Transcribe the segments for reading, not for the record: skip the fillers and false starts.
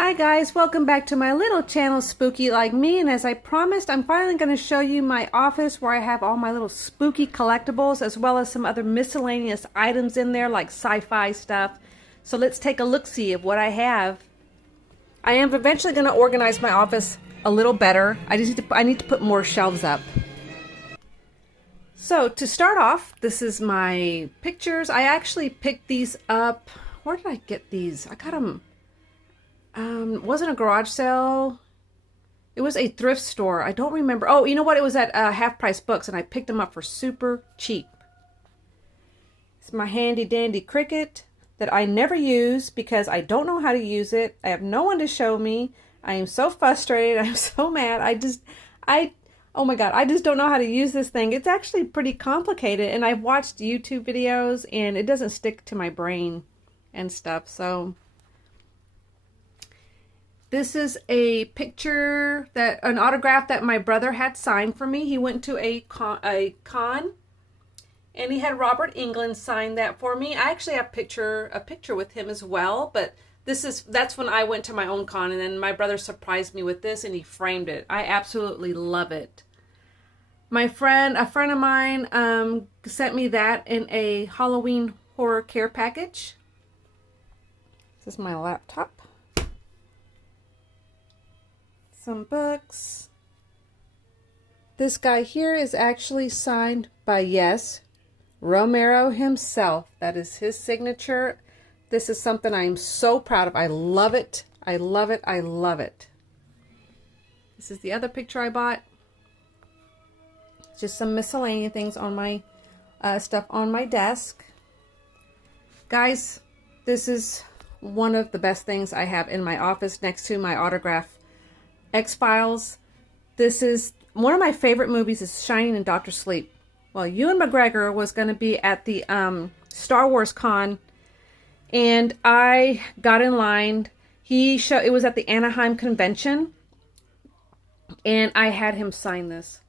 Hi guys, welcome back to my little channel Spooky Like Me, and as I promised, I'm finally going to show you my office where I have all my little spooky collectibles as well as some other miscellaneous items in there like sci-fi stuff. So let's take a look-see of what I have. I am eventually going to organize my office a little better. I need to put more shelves up. So to start off, this is my pictures. I actually picked these up. Where did I get these? I got them. Wasn't a garage sale. It was a thrift store. I don't remember. Oh, you know what? It was at Half Price Books, and I picked them up for super cheap. It's my handy dandy Cricut that I never use because I don't know how to use it. I have no one to show me. I am so frustrated. I'm so mad. Oh my God, I just don't know how to use this thing. It's actually pretty complicated, and I've watched YouTube videos, and it doesn't stick to my brain and stuff, so... This is a picture, an autograph that my brother had signed for me. He went to a con and he had Robert Englund sign that for me. I actually have a picture with him as well, but that's when I went to my own con, and then my brother surprised me with this and he framed it. I absolutely love it. A friend of mine sent me that in a Halloween horror care package. This is my laptop. Some books. This guy here is actually signed by, yes, Romero himself. That is his signature. This is something I'm so proud of. I love it. I love it. I love it. This is the other picture I bought. Just some miscellaneous things on my stuff on my desk. Guys, this is one of the best things I have in my office next to my autograph X-Files. This is one of my favorite movies is Shining and Doctor Sleep. Well, Ewan McGregor was going to be at the Star Wars con, and I got in line. It was at the Anaheim convention, and I had him sign this.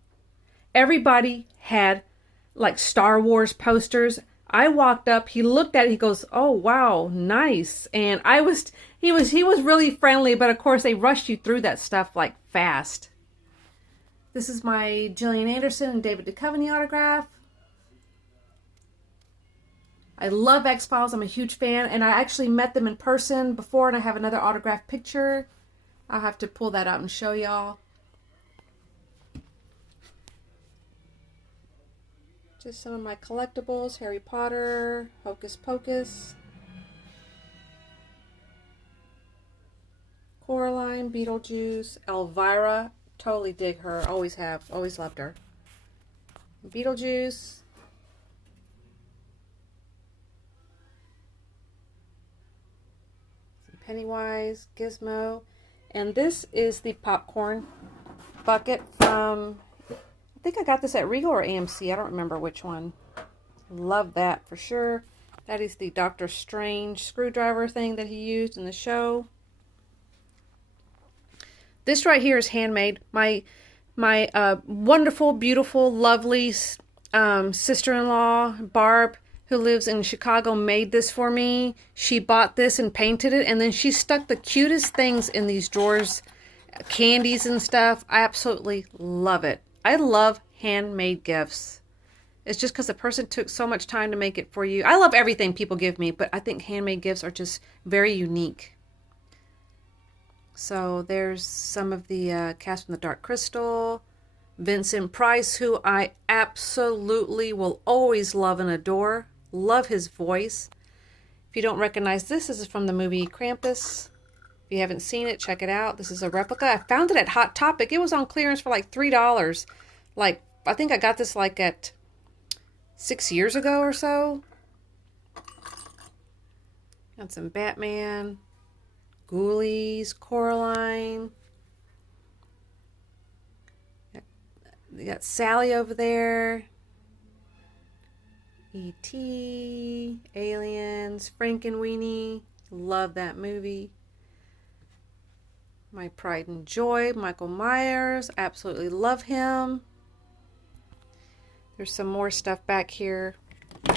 Everybody had like Star Wars posters. I walked up, he looked at it, he goes, "Oh wow, nice." And he was really friendly, but of course they rushed you through that stuff like fast. This is my Gillian Anderson and David Duchovny autograph. I love X-Files, I'm a huge fan, and I actually met them in person before, and I have another autograph picture. I'll have to pull that out and show y'all. Just some of my collectibles, Harry Potter, Hocus Pocus, Coraline, Beetlejuice, Elvira, totally dig her, always have, always loved her. Beetlejuice, Pennywise, Gizmo, and this is the popcorn bucket from... I think I got this at Regal or AMC. I don't remember which one. Love that for sure. That is the Doctor Strange screwdriver thing that he used in the show. This right here is handmade. My wonderful, beautiful, lovely sister-in-law, Barb, who lives in Chicago, made this for me. She bought this and painted it, and then she stuck the cutest things in these drawers, candies and stuff. I absolutely love it. I love handmade gifts. It's just because the person took so much time to make it for you. I love everything people give me, but I think handmade gifts are just very unique. So there's some of the cast from the Dark Crystal. Vincent Price, who I absolutely will always love and adore. Love his voice. If you don't recognize this is from the movie Krampus. If you haven't seen it, check it out. This is a replica. I found it at Hot Topic. It was on clearance for like $3. Like, I think I got this like at 6 years ago or so. Got some Batman, Ghoulies, Coraline. You got Sally over there. E.T., Aliens, Frankenweenie. Love that movie. My pride and joy, Michael Myers. Absolutely love him. There's some more stuff back here.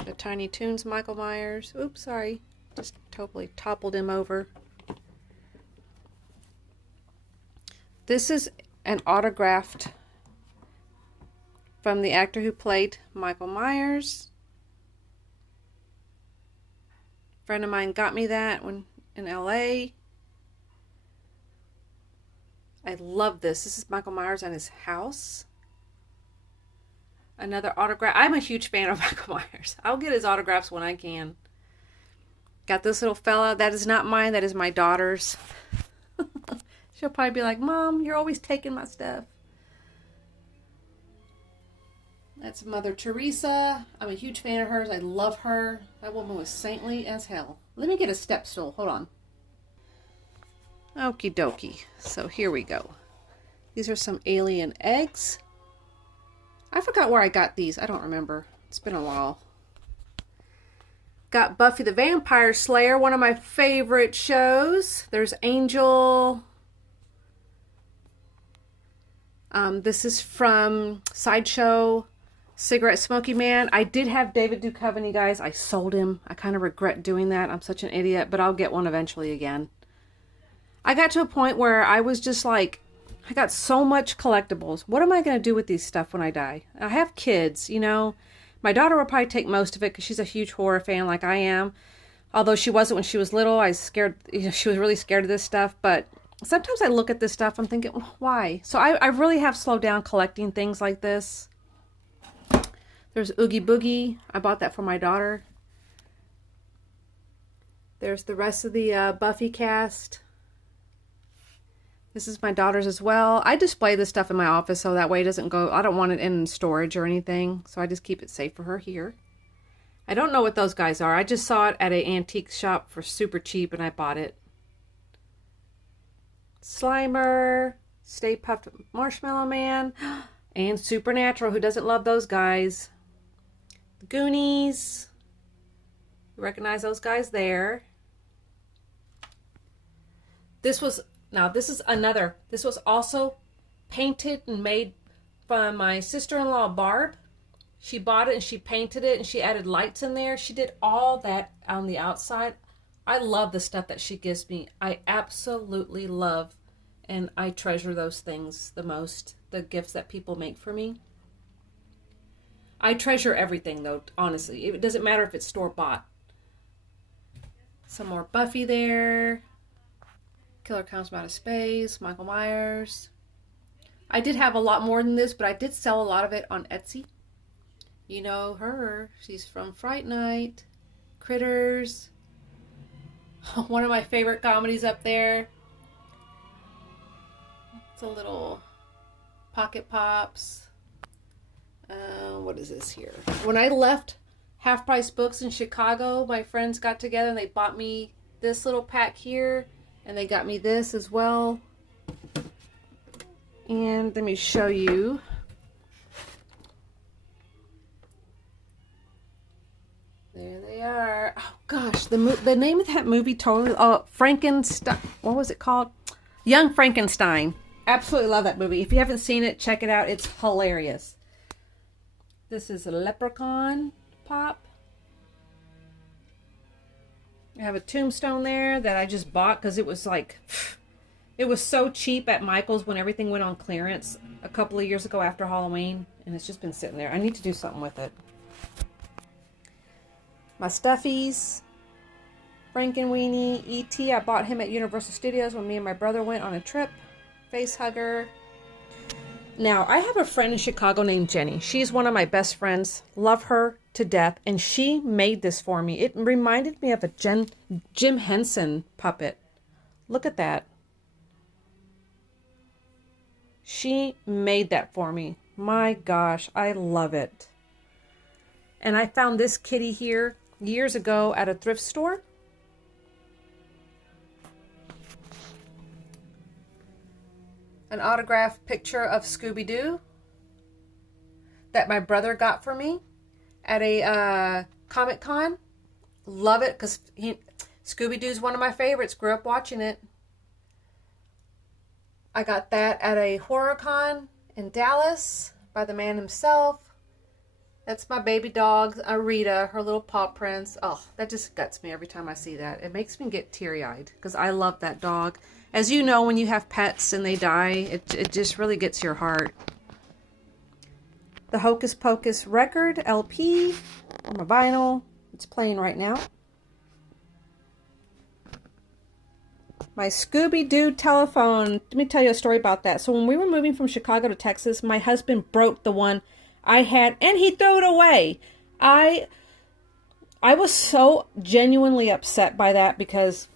The Tiny Toons Michael Myers. Oops, sorry. Just totally toppled him over. This is an autographed from the actor who played Michael Myers. A friend of mine got me that when in LA. I love this. This is Michael Myers and his house. Another autograph. I'm a huge fan of Michael Myers. I'll get his autographs when I can. Got this little fella. That is not mine. That is my daughter's. She'll probably be like, Mom, you're always taking my stuff. That's Mother Teresa. I'm a huge fan of hers. I love her. That woman was saintly as hell. Let me get a step stool. Hold on. Okie dokie. So here we go. These are some alien eggs. I forgot where I got these. I don't remember. It's been a while. Got Buffy the Vampire Slayer, one of my favorite shows. There's Angel. This is from Sideshow Cigarette Smoky Man. I did have David Duchovny, you guys. I sold him. I kind of regret doing that. I'm such an idiot, but I'll get one eventually again. I got to a point where I was just like, I got so much collectibles. What am I going to do with these stuff when I die? I have kids, you know. My daughter will probably take most of it because she's a huge horror fan like I am. Although she wasn't when she was little. I was scared, you know, she was really scared of this stuff. But sometimes I look at this stuff, I'm thinking, why? So I really have slowed down collecting things like this. There's Oogie Boogie. I bought that for my daughter. There's the rest of the Buffy cast. This is my daughter's as well. I display this stuff in my office so that way it doesn't go, I don't want it in storage or anything. So I just keep it safe for her here. I don't know what those guys are. I just saw it at an antique shop for super cheap and I bought it. Slimer, Stay Puft Marshmallow Man, and Supernatural. Who doesn't love those guys? The Goonies. You recognize those guys there. This was also painted and made by my sister-in-law, Barb. She bought it and she painted it and she added lights in there. She did all that on the outside. I love the stuff that she gives me. I absolutely love and I treasure those things the most. The gifts that people make for me. I treasure everything though, honestly. It doesn't matter if it's store-bought. Some more Buffy there. Killer Comes from Outer Space, Michael Myers. I did have a lot more than this, but I did sell a lot of it on Etsy. You know her. She's from Fright Night, Critters. One of my favorite comedies up there. It's a little Pocket Pops. What is this here? When I left Half Price Books in Chicago, my friends got together and they bought me this little pack here. And they got me this as well. And let me show you. There they are. Oh gosh, the name of that movie totally. Oh, Frankenstein. What was it called? Young Frankenstein. Absolutely love that movie. If you haven't seen it, check it out. It's hilarious. This is a Leprechaun pop. I have a tombstone there that I just bought because it was like, it was so cheap at Michael's when everything went on clearance a couple of years ago after Halloween. And it's just been sitting there. I need to do something with it. My stuffies. Frankenweenie. E.T. I bought him at Universal Studios when me and my brother went on a trip. Face hugger. Now, I have a friend in Chicago named Jenny. She's one of my best friends. Love her to death. And she made this for me. It reminded me of a Jim Henson puppet. Look at that. She made that for me. My gosh, I love it. And I found this kitty here years ago at a thrift store. An autographed picture of Scooby-Doo that my brother got for me at a Comic-Con. Love it because Scooby-Doo's one of my favorites. Grew up watching it. I got that at a horror con in Dallas by the man himself. That's my baby dog, Arita, her little paw prints. Oh, that just guts me every time I see that. It makes me get teary-eyed because I love that dog. As you know, when you have pets and they die, it just really gets your heart. The Hocus Pocus record, LP, on my vinyl. It's playing right now. My Scooby-Doo telephone. Let me tell you a story about that. So when we were moving from Chicago to Texas, my husband broke the one I had, and he threw it away. I was so genuinely upset by that because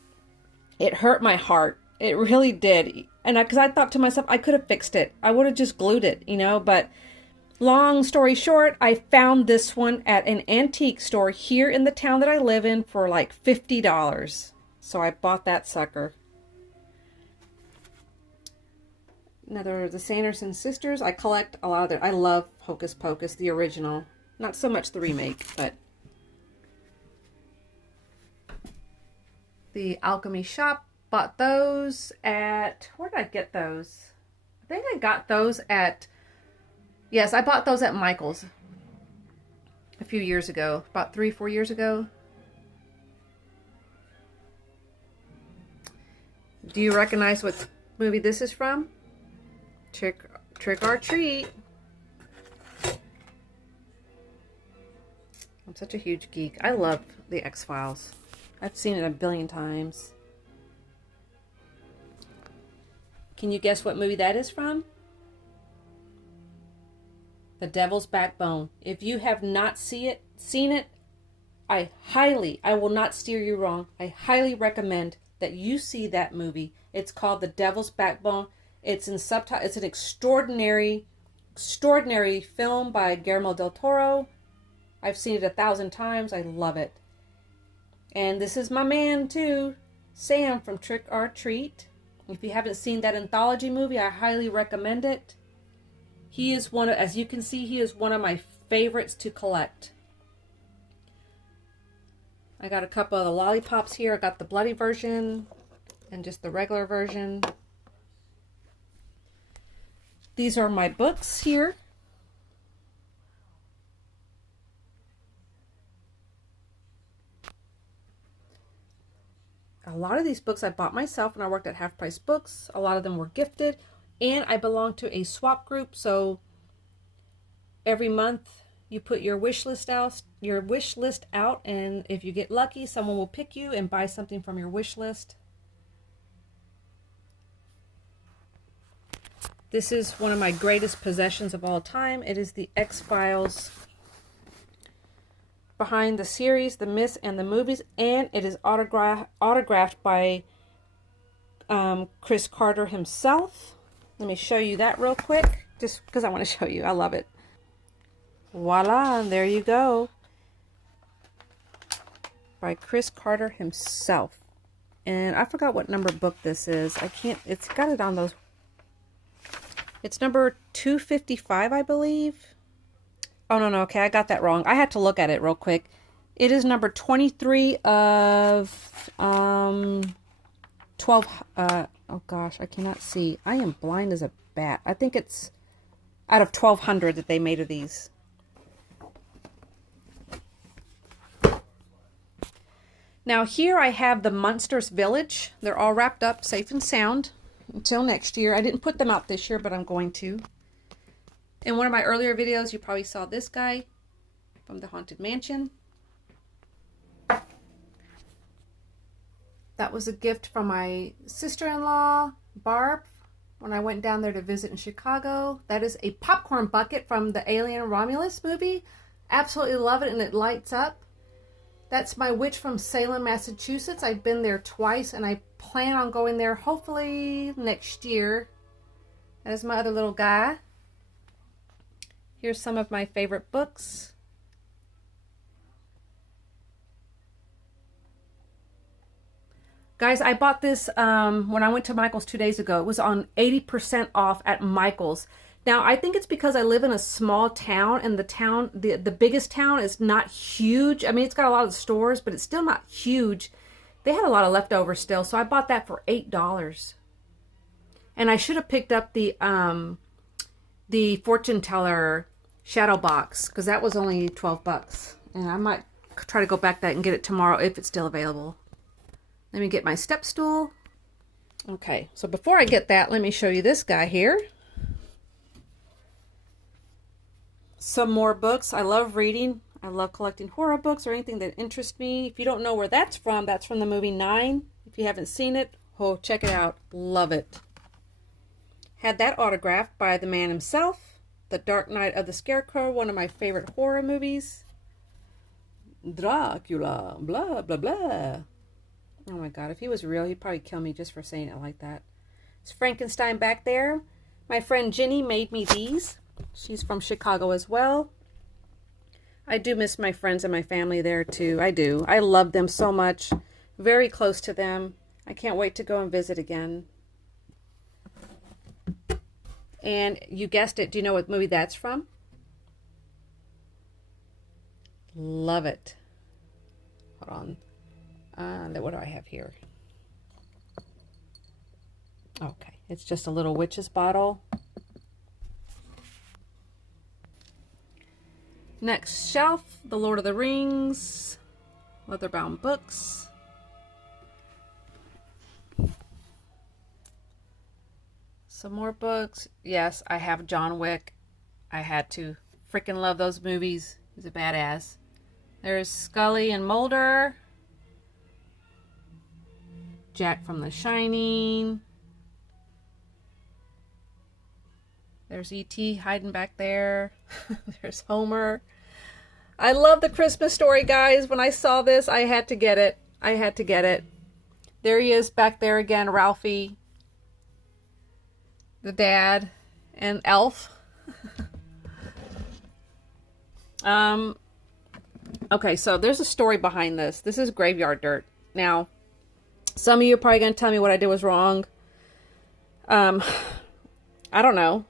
it hurt my heart. It really did. And because I thought to myself, I could have fixed it. I would have just glued it, you know. But long story short, I found this one at an antique store here in the town that I live in for like $50. So I bought that sucker. Another, the Sanderson sisters. I collect a lot of their, I love Hocus Pocus, the original. Not so much the remake, but the Alchemy Shop. Bought those at, where did I get those? I think I got those at, yes, I bought those at Michael's a few years ago, about 3-4 years ago. Do you recognize what movie this is from? Trick or Treat. I'm such a huge geek. I love the X-Files. I've seen it a billion times. Can you guess what movie that is from? The Devil's Backbone. If you have not seen it, I will not steer you wrong. I highly recommend that you see that movie. It's called The Devil's Backbone. It's in subtitle. It's an extraordinary film by Guillermo del Toro. I've seen it 1,000 times. I love it. And this is my man too, Sam from Trick or Treat. If you haven't seen that anthology movie, I highly recommend it. He is one of, as you can see, he is one of my favorites to collect. I got a couple of the lollipops here. I got the bloody version and just the regular version. These are my books here. A lot of these books I bought myself when I worked at Half Price Books. A lot of them were gifted. And I belong to a swap group, so every month you put your wish list out, and if you get lucky, someone will pick you and buy something from your wish list. This is one of my greatest possessions of all time. It is the X-Files behind the series, the myths, and the movies, and it is autographed by Chris Carter himself. Let me show you that real quick, just because I want to show you. I love it. Voila, and there you go. By Chris Carter himself. And I forgot what number book this is. I can't, it's got it on those. It's number 255, I believe. Oh, no, okay, I got that wrong. I had to look at it real quick. It is number 23 of 12. Oh gosh, I cannot see. I am blind as a bat. I think it's out of 1,200 that they made of these. Now here I have the Munsters Village. They're all wrapped up, safe and sound, until next year. I didn't put them out this year, but I'm going to. In one of my earlier videos, you probably saw this guy from the Haunted Mansion. That was a gift from my sister-in-law, Barb, when I went down there to visit in Chicago. That is a popcorn bucket from the Alien Romulus movie. Absolutely love it, and it lights up. That's my witch from Salem, Massachusetts. I've been there twice, and I plan on going there hopefully next year. That is my other little guy. Here's some of my favorite books. Guys, I bought this when I went to Michael's 2 days ago. It was on 80% off at Michael's. Now, I think it's because I live in a small town, and the biggest town is not huge. I mean, it's got a lot of stores, but it's still not huge. They had a lot of leftovers still, so I bought that for $8. And I should have picked up the fortune teller shadow box, because that was only 12 bucks. And I might try to go back that and get it tomorrow if it's still available. Let me get my step stool. Okay, so before I get that, let me show you this guy here. Some more books. I love reading. I love collecting horror books or anything that interests me. If you don't know where that's from the movie 9. If you haven't seen it, oh, check it out. Love it. Had that autographed by the man himself. The Dark Knight of the Scarecrow, one of my favorite horror movies. Dracula, blah, blah, blah. Oh my God, if he was real, he'd probably kill me just for saying it like that. It's Frankenstein back there. My friend Jenny made me these. She's from Chicago as well. I do miss my friends and my family there too. I do. I love them so much. Very close to them. I can't wait to go and visit again. And you guessed it. Do you know what movie that's from? Love it. Hold on. What do I have here? Okay. It's just a little witch's bottle. Next shelf, The Lord of the Rings, leather-bound books. Some more books. Yes, I have John Wick. I had to. Freaking love those movies. He's a badass. There's Scully and Mulder. Jack from The Shining. There's E.T. hiding back there. There's Homer. I love the Christmas Story, guys. When I saw this, I had to get it. I had to get it. There he is back there again, Ralphie. The dad. And Elf. Okay, so there's a story behind this. This is Graveyard Dirt. Now, some of you are probably going to tell me what I did was wrong. I don't know.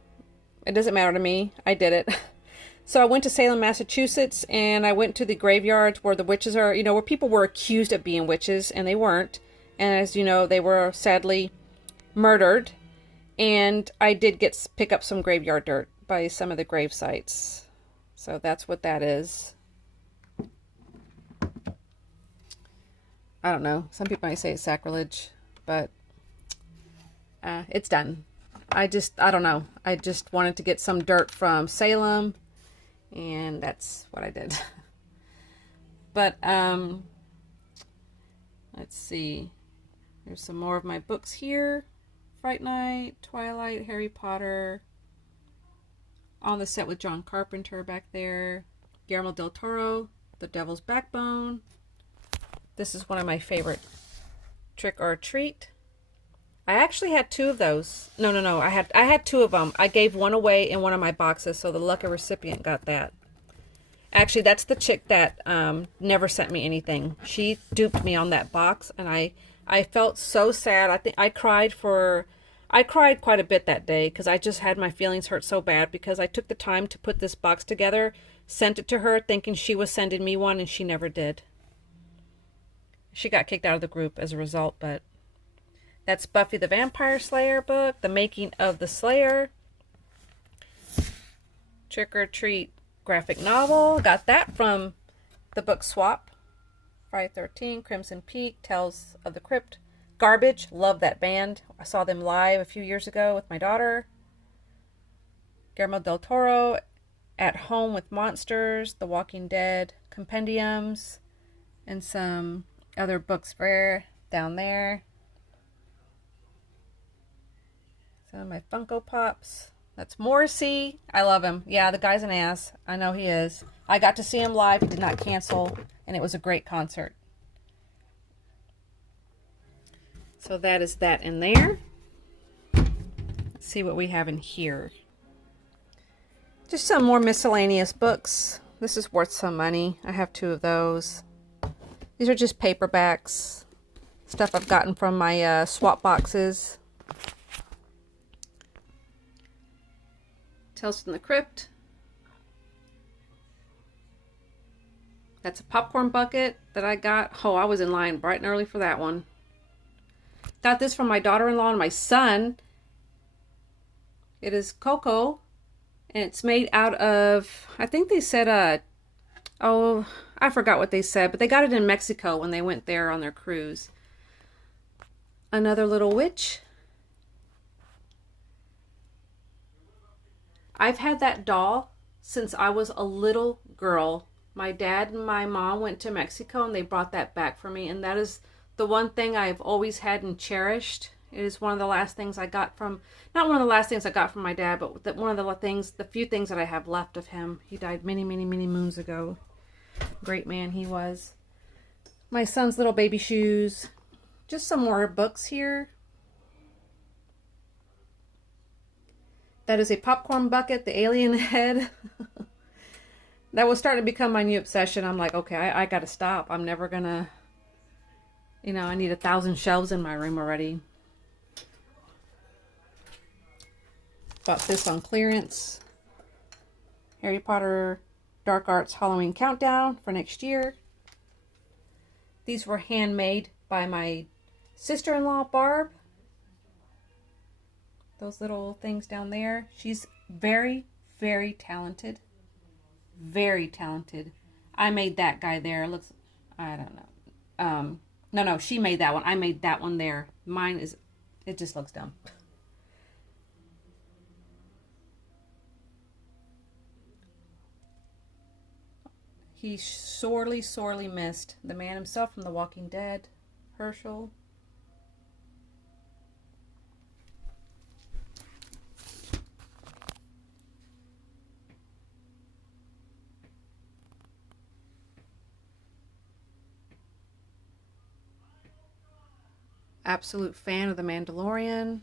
It doesn't matter to me. I did it. So I went to Salem, Massachusetts, and I went to the graveyards where the witches are, where people were accused of being witches, and they weren't. And as you know, they were sadly murdered. And I did pick up some graveyard dirt by some of the grave sites. So that's what that is. I don't know. Some people might say it's sacrilege, but it's done. I don't know. I just wanted to get some dirt from Salem, and that's what I did. But, let's see. There's some more of my books here. Fright Night, Twilight, Harry Potter. On the set with John Carpenter back there. Guillermo del Toro, The Devil's Backbone. This is one of my favorite. Trick or Treat. I actually had 2 of those. No. I had 2 of them. I gave one away in one of my boxes, so the lucky recipient got that. Actually, that's the chick that never sent me anything. She duped me on that box, and I felt so sad. I think I cried quite a bit that day because I just had my feelings hurt so bad because I took the time to put this box together, sent it to her thinking she was sending me one, and she never did. She got kicked out of the group as a result, but that's Buffy the Vampire Slayer book, The Making of the Slayer. Trick or Treat graphic novel. Got that from the book swap. Friday 13, Crimson Peak, Tales of the Crypt. Garbage, love that band. I saw them live a few years ago with my daughter. Guillermo del Toro, At Home with Monsters, The Walking Dead compendiums, and some other books for down there. Some of my Funko Pops. That's Morrissey. I love him. Yeah, the guy's an ass. I know he is. I got to see him live. He did not cancel, and it was a great concert. So that is that in there. Let's see what we have in here. Just some more miscellaneous books. This is worth some money. I have 2 of those. These are just paperbacks. Stuff I've gotten from my swap boxes. Tales from the Crypt. That's a popcorn bucket that I got. Oh, I was in line bright and early for that one. Got this from my daughter-in-law and my son. It is Coco And it's made out of, I think they said, oh, I forgot what they said, but they got it in Mexico when they went there on their cruise. Another little witch. I've had that doll since I was a little girl. My dad and my mom went to Mexico and they brought that back for me. And that is the one thing I've always had and cherished. It is one of the last things I got from, not one of the last things I got from my dad, but one of the few things that I have left of him. He died many, many, many moons ago. Great man he was. My son's little baby shoes. Just some more books here. That is a popcorn bucket, the alien head. That was starting to become my new obsession. I'm like, okay, I gotta stop. I'm never gonna, I need 1,000 shelves in my room already. Bought this on clearance. Harry Potter Dark Arts Halloween Countdown for next year. These were handmade by my sister-in-law, Barb. Those little things down there. She's very, very talented. Very talented. I made that guy there. It looks, I don't know. No, she made that one. I made that one there. Mine is, it just looks dumb. He's sorely, sorely missed. The man himself from The Walking Dead, Herschel. Absolute fan of The Mandalorian.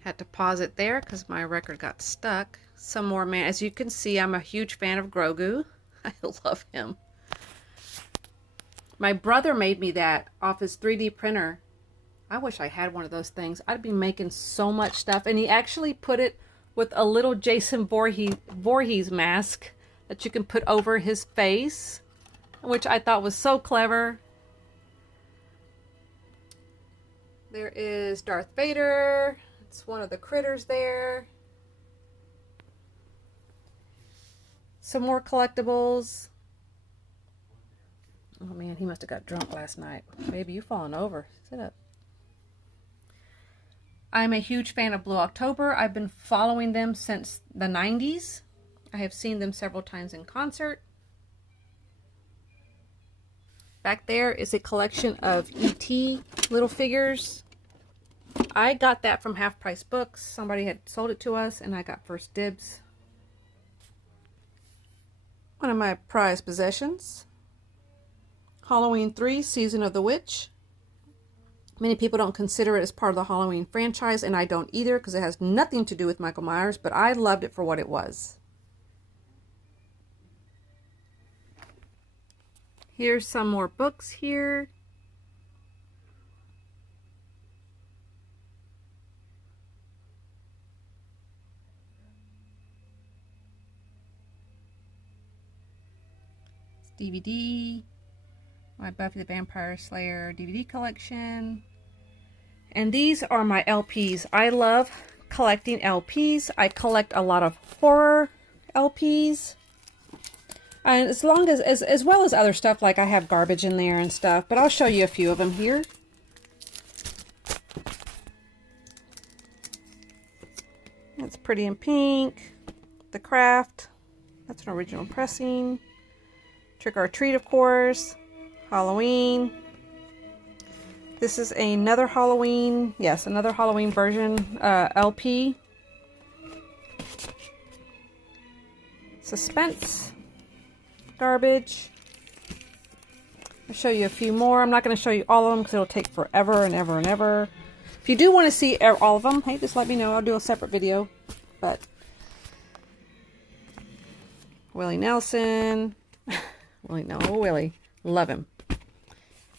Had to pause it there because my record got stuck. Some more man. As you can see, I'm a huge fan of Grogu. I love him. My brother made me that off his 3D printer. I wish I had one of those things. I'd be making so much stuff. And he actually put it with a little Jason Voorhees mask that you can put over his face, which I thought was so clever. There is Darth Vader. It's one of the critters there. Some more collectibles. Oh man, he must have got drunk last night. Baby, you falling over. Sit up. I'm a huge fan of Blue October. I've been following them since the 90s. I have seen them several times in concert. Back there is a collection of E.T. little figures. I got that from Half Price Books. Somebody had sold it to us and I got first dibs. One of my prized possessions. Halloween 3, Season of the Witch. Many people don't consider it as part of the Halloween franchise, and I don't either because it has nothing to do with Michael Myers, but I loved it for what it was. Here's some more books here. It's DVD. My Buffy the Vampire Slayer DVD collection. And these are my LPs. I love collecting LPs. I collect a lot of horror LPs. And as well as other stuff, like I have garbage in there and stuff, but I'll show you a few of them here. That's Pretty in Pink, The Craft, that's an original pressing, Trick or Treat, of course, Halloween. This is another Halloween, yes, another Halloween version LP. Suspense. Garbage. I'll show you a few more. I'm not going to show you all of them because it'll take forever and ever and ever. If you do want to see all of them, hey, just let me know. I'll do a separate video. But Willie Nelson. Willie. Love him.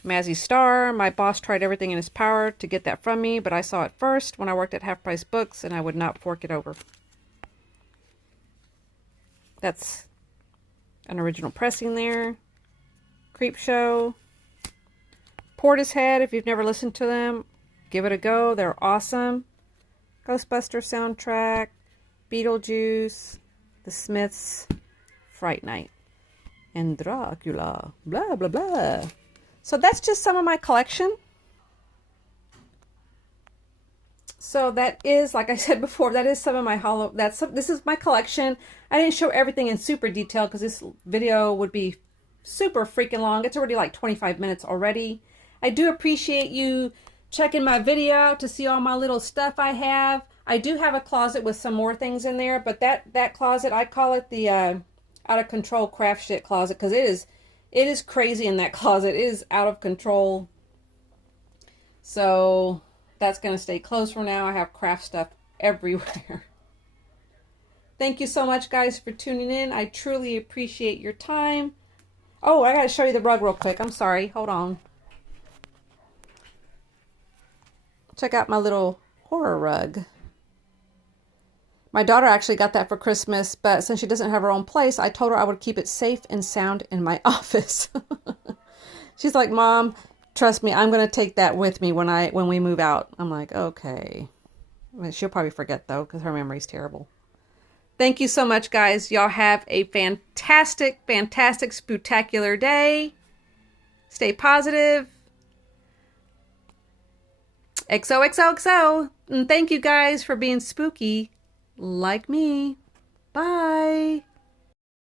Mazzy Star. My boss tried everything in his power to get that from me, but I saw it first when I worked at Half Price Books, and I would not fork it over. That's an original pressing there. Creep Show. Portishead, if you've never listened to them, give it a go. They're awesome. Ghostbuster soundtrack, Beetlejuice, The Smiths, Fright Night, and Dracula, blah, blah, blah. So that's just some of my collection. So that is, like I said before, that is some of my this is my collection. I didn't show everything in super detail because this video would be super freaking long. It's already like 25 minutes already. I do appreciate you checking my video out to see all my little stuff I have. I do have a closet with some more things in there, but that closet, I call it the out of control craft shit closet, because it is crazy in that closet. It is out of control. So that's going to stay closed for now. I have craft stuff everywhere. Thank you so much, guys, for tuning in. I truly appreciate your time. Oh, I got to show you the rug real quick. I'm sorry. Hold on. Check out my little horror rug. My daughter actually got that for Christmas, but since she doesn't have her own place, I told her I would keep it safe and sound in my office. She's like, Mom, trust me, I'm going to take that with me when we move out. I'm like, okay. She'll probably forget, though, because her memory's terrible. Thank you so much, guys. Y'all have a fantastic, fantastic, spooktacular day. Stay positive. XOXOXO. And thank you guys for being spooky like me. Bye.